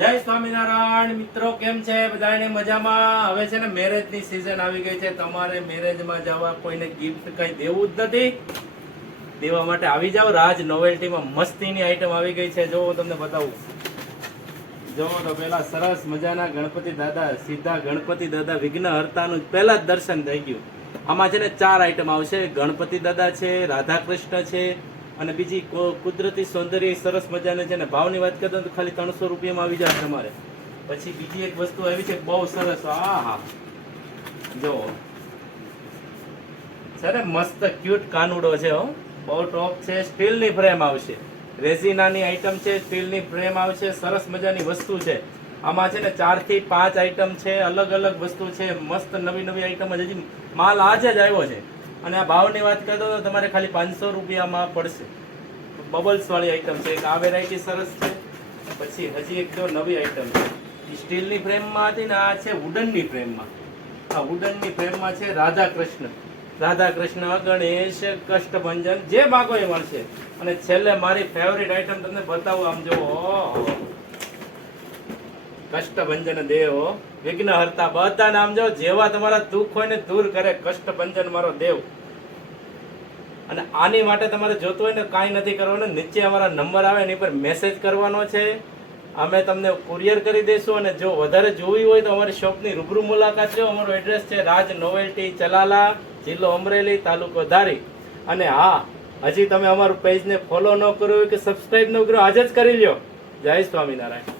જય સ્વામિનારાયણ મિત્રો, કેમ છે બધાને? મજામાં? હવે છે ને મેરેજ ની સીઝન આવી ગઈ છે. તમારે મેરેજ માં જવા, કોઈને ગિફ્ટ કઈ દેવું જ નથી, દેવા માટે આવી જાવ. રાજ નોવેલ્ટી માં મસ્તીની આઈટમ આવી ગઈ છે. જો હું તમને બતાવું. જો તો પેલા સરસ મજાના ગણપતિ દાદા, સીધા ગણપતિ દાદા વિઘ્ન હર્તાનું પહેલા જ દર્શન થઈ ગયું. આમાં છે ને 4 આઈટમ આવશે. ગણપતિ દાદા છે, રાધા કૃષ્ણ છે, અને બીજી કુદરતી સૌંદર્ય સરસ મજાને છે ને. ભાવની વાત કરતા તો ખાલી 300 રૂપિયામાં આવી જાય તમારે. પછી બીજી એક વસ્તુ આવી છે બહુ સરસ. હા, જો સર મસ્ત ક્યુટ કાનુડો છે હો, બહુ ટોપ છે. સ્ટીલની ફ્રેમ આવશે, રેઝિનાની આઈટમ છે, સ્ટીલની ફ્રેમ આવશે. સરસ મજાની વસ્તુ છે. આમાં છે ને 4 થી 5 આઈટમ છે, અલગ અલગ વસ્તુ છે. મસ્ત નવી નવી આઈટમ હજી માલ આજે જ આવ્યો છે. અને આ ભાવની વાત કરતો તો તમારે ખાલી 500 રૂપિયામાં પડશે. બબલ્સ વાળી આઈટમ છે. એક આ વેરાયટી સરસ છે. પછી હજી એક જો નવી આઈટમ છે, સ્ટીલની ફ્રેમમાં હતી ને, આ છે વુડનની ફ્રેમમાં. આ વુડનની ફ્રેમમાં છે રાધા કૃષ્ણ, ગણેશ, કષ્ટભંજન, જે માગો એ મળશે. અને છેલ્લે મારી ફેવરિટ આઈટમ તમને બતાવું. આમ જો કષ્ટભંજન દેવ, વિઘ્ન હર્તા, બધા નામ જો. જેવા તમારા દુઃખ હોય ને દૂર કરે કષ્ટભંજન મારો દેવ. અને આની માટે તમારે જોતું હોય ને, કાંઈ નથી કરવાનું. નીચે અમારા નંબર આવે એની પર મેસેજ કરવાનો છે. અમે તમને કુરિયર કરી દઈશું. અને જો વધારે જોવી હોય તો અમારી શોપની રૂબરૂ મુલાકાત લો. અમારું એડ્રેસ છે રાજ નોવેલ્ટી, ચલાલા, જિલ્લો અમરેલી, તાલુકો ધારી. અને હા, હજી તમે અમારું પેજને ફોલો ન કર્યું હોય કે સબસ્ક્રાઇબ ન કર્યું, આજે જ કરી લ્યો. જય સ્વામિનારાયણ.